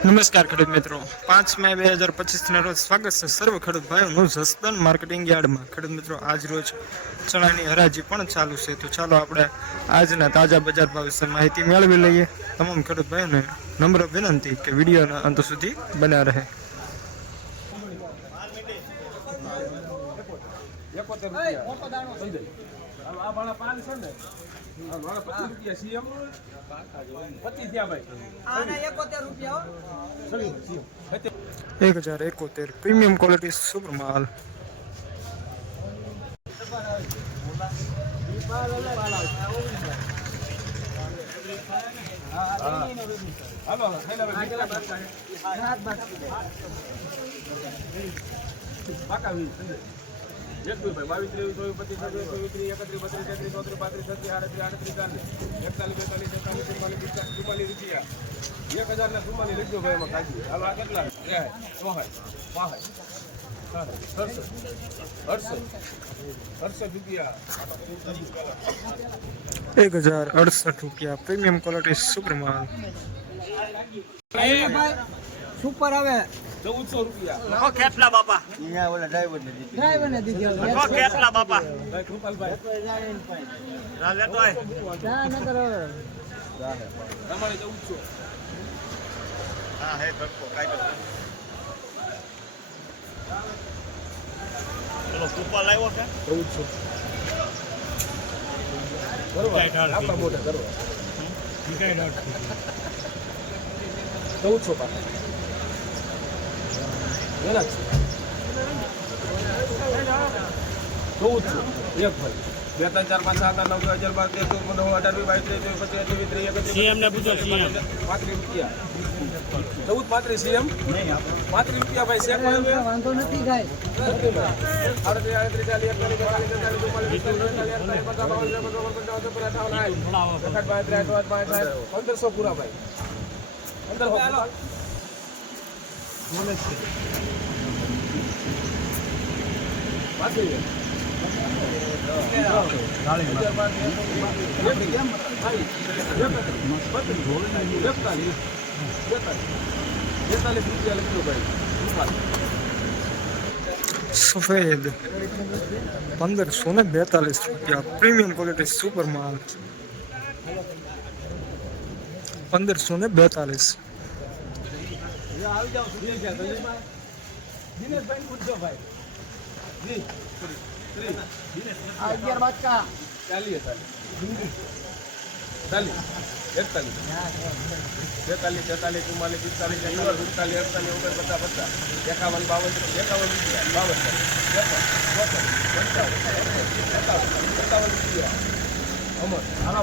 નમસ્કાર ખેડૂત મિત્રો, 5 મે 2025 રોજ સ્વાગત છે સર્વ ખેડૂત ભાઈઓનું જસદન માર્કેટિંગ યાર્ડમાં. ખેડૂત મિત્રો, આજ રોજ ચણાની હરાજી પણ ચાલુ છે, તો ચાલો આપણે આજના તાજા બજાર ભાવ વિશે માહિતી મેળવી લઈએ. તમામ ખેડૂત ભાઈઓને નમ્ર વિનંતી કે વિડીયોના અંત સુધી બન્યા રહે. ₹1071 પ્રીમિયમ ક્વોલિટી સુપર માલ. ₹1068 પ્રીમિયમ ક્વોલિટી સુપર માલ. સુપર આવે ₹1400 કેટલા બાપા અહીંયા ઓલા ડ્રાઈવર ને દીધી કેટલા બાપા કૃપાલભાઈ રાલે તો આય ના ન કરો તમારે 1400 હા હે ધક્કો કાઢો ચલો કૃપાલ આવ્યો કે 1400 બરોબર આપણા મોઢે કરો ઠીકાય ના 1400 પાછા એલા 1400 એક ભાઈ 2 3 4 5 7 8 9 10 12 13 14 18 22 23 સીએમ ને પૂછો સીએમ ₹35 14 સીએમ નહીં ₹35 ભાઈ શેક વાંધો નથી થાય 1500 પૂરા ભાઈ 1500 બોલે છે વાસી સફેદ ₹1542 પ્રીમિયમ ક્વોલિટી સુપર માલ. 1542. આવી જાવ દિનેશભાઈ પૂછજો ભાઈ જી 11 બાદકા 40 41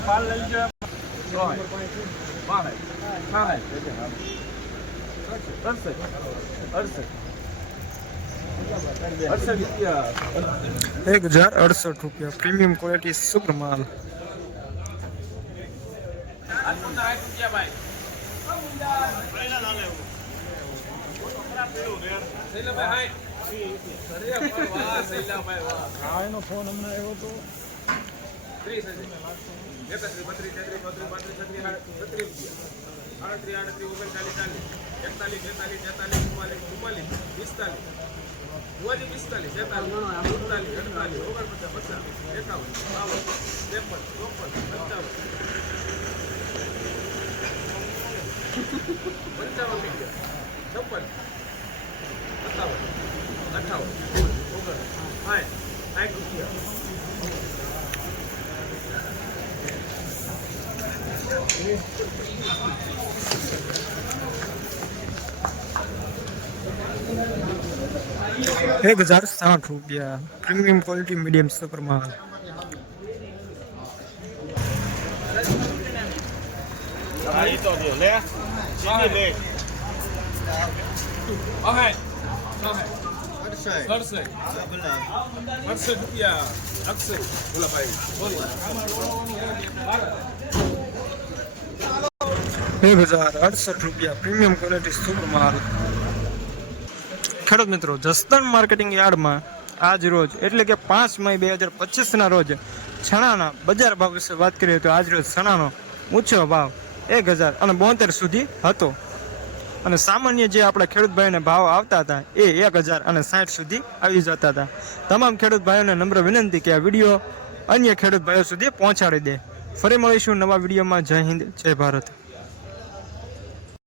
પાલ લઈ લીજો ₹1068 પ્રીમિયમ ક્વોલિટી સુપર માલ. ફોન હમણાં આવ્યો તો 30 ₹1060 પ્રીમિયમ ક્વોલિટી મીડિયમ સુપર માલ. આઈ તો દે લે ચીની લે ઓહે ₹68 અક્ષય બોલા ભાઈ બોલ ₹1068 પ્રીમિયમ ક્વોલિટી સુપર માલ. ખેડૂત મિત્રો, જસદણ માર્કેટિંગ યાર્ડમાં આજ રોજ એટલે કે 5 મે 2025 રોજ ચણાના બજાર ભાવ વિશે વાત કરીએ તો આજ રોજ ચણાનો ઊંચો ભાવ 1072 સુધી હતો. અને સામાન્ય જે આપણા ખેડૂત ભાઈઓને ભાવ આવતા હતા એ 1060 સુધી આવી જતા હતા. તમામ ખેડૂત ભાઈઓને નમ્ર વિનંતી કે આ વિડીયો અન્ય ખેડૂત ભાઈઓ સુધી પહોંચાડી દે. ફરી મળીશું નવા વિડીયોમાં. જય હિન્દ, જય ભારત.